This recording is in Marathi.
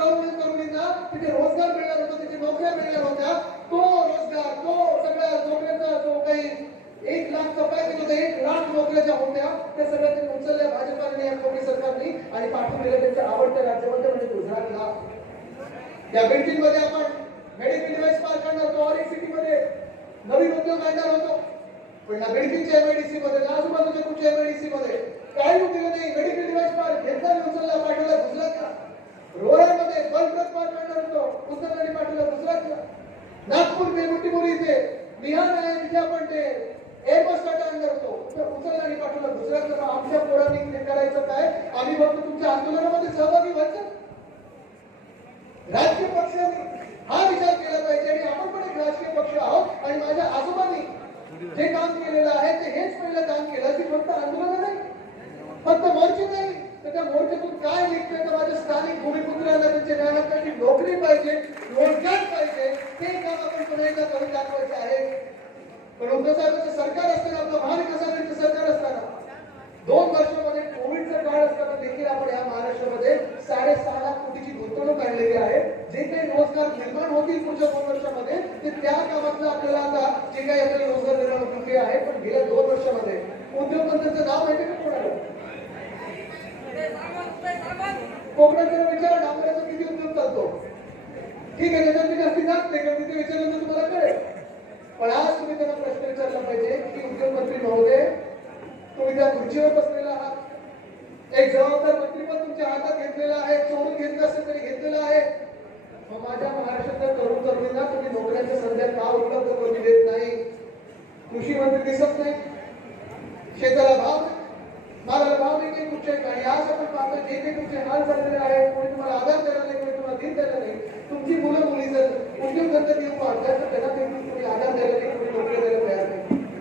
एक लाख तरुणींना तिथे रोजगार मिळणार होता तिथे नोकऱ्या मिळणार होत्या. तो रोजगार तो सगळ्या नोकऱ्याचा जो काही एक लाख कपाय होते एक लाख नोकऱ्या ज्या होत्या त्या सगळ्या त्यांनी उचलल्या. भाजपाने या मोदी सरकारने आणि पाठवून दिल्या त्यांच्या आवडत्या राज्यामध्ये म्हणजे गुजरातला. या बिल्डिंगमध्ये आपण मेडिकल डिवाइस पार्क आणणार होतो ऑरेंज सिटीमध्ये. नवीन उद्योग आणणार होतो. पण या बिल्डिंगच्या एमआयडीसी मध्ये आजूबाजूच्या कुठच्या एमआयडीसी मध्ये काही उद्योग नाही मेडिकल डिव्हाइस पार्क घेतला आणि उचलला पाठवला गुजरातला रोहरामध्ये बल्क पार्क आणणार होतो उचलला आणि पाठवला गुजरातला नागपूर बेमुटीपुरी इथे. निहान आहे तिथे आपण ते. एअरबस टाटा आणणार होतो तर उचलला आणि पाठवला गुजरातला आमच्या पोरांनी करायचं काय? आम्ही फक्त तुमच्या आंदोलनामध्ये सहभागी व्हायचं? राजकीय पक्षांनी हा विचार केला पाहिजे आणि आपण पण एक राजकीय पक्ष आहोत आणि माझ्या आजोबांनी जे काम केलेलं आहे ते हेच पहिलं काम केलं की फक्त आंदोलन नाही फक्त मोर्चे नाही. तर त्या मोर्चातून काय निघतंय? तर माझ्या स्थानिक भूमिपुत्रांना त्यांच्या ज्ञानासाठी नोकरी पाहिजे रोजगार पाहिजे ते काम पुन्हा एकदा करून आहे. पण उद्धव सरकार असताना आपलं महाविकास सरकार असताना दोन वर्षामध्ये कोविडचा काळ असताना देखील आपण या महाराष्ट्रामध्ये साडेसहा लाख कोटीची गुंतवणूक आणलेली आहे. जे काही रोजगार निर्माण होतील पुढच्या दोन वर्षामध्ये ते त्या कामातलं आपल्याला आता जे काही आपल्याला रोजगार निर्माण होते आहे पण गेल्या दोन वर्षामध्ये. उद्योगपतींचं नाव माहिती का कोणाला? कोकणात जर विचारा डांबराचा किती उद्योग चालतो? ठीक आहे त्याच्यात मी जास्ती पण आज तुम्ही त्यांना प्रश्न विचारला पाहिजे की उद्योगमंत्री महोदय तुम्ही त्या खुर्चीवर बसलेला आहात एक जबाबदार मंत्रीपद तुमच्या हातात घेतलेलं आहे, चोरून घेतलं असेल तरी घेतलेलं आहे. मग माझ्या महाराष्ट्रातल्या तरुण तरुणींना तुम्ही नोकऱ्यांच्या संध्या का उपलब्ध करून देत नाही? कृषी मंत्री दिसत नाही. शेताला भाव. मालाला भाव नाही कुठचे आणि आज आपण पाहतो, जे काही तुमचे हाल झालेले आहे कोणी तुम्हाला आधार देणार नाही, कोणी तुम्हाला दिन देणार नाही, तुमची मुलं मुली जर उद्योगधंद्यात येऊन वाढतात त्यांना आधार द्यायला